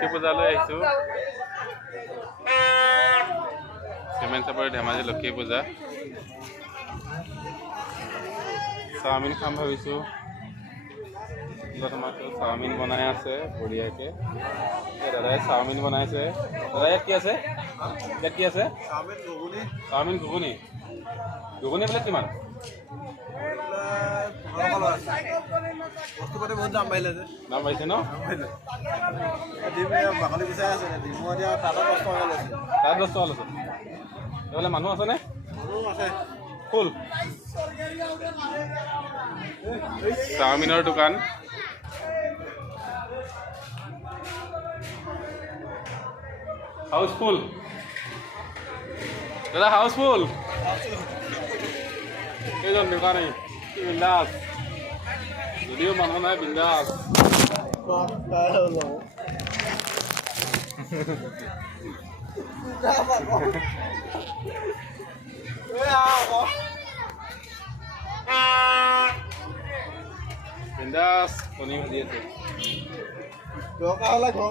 লক্ষী পূজালৈ আহিছোঁ চিমেণ্ট চাপৰি ধেমাজি লক্ষী পূজা চাওমিন খাম ভাবিছোঁ চাওমিন বনাই আছে বঢ়িয়াকৈ দাদাই চাওমিন বনাইছে দাদা ইয়াত কি আছে চাওমিন ঘুগুনি ঘুগুনি বোলে কিমান বস্তু পাতি বহুত দাম বাঢ়িলে যে দাম বাঢ়িছে ন বাকলি বিচাৰি আছে ডিমু এতিয়া তাত 10 টকা লৈছে তাত 10 টকা লৈছে এইফালে মানুহ আছেনে মানুহ আছে ফুল চাওমিনৰ দোকান হাউচফুল দাদা হাউচফুল কেইজন দোকানী বিন্দাস যদিও মানুহ নাই বিন্দাস বিন্দাস কণী ভাজি আছে দৰকাৰ হ'লে ঘৰ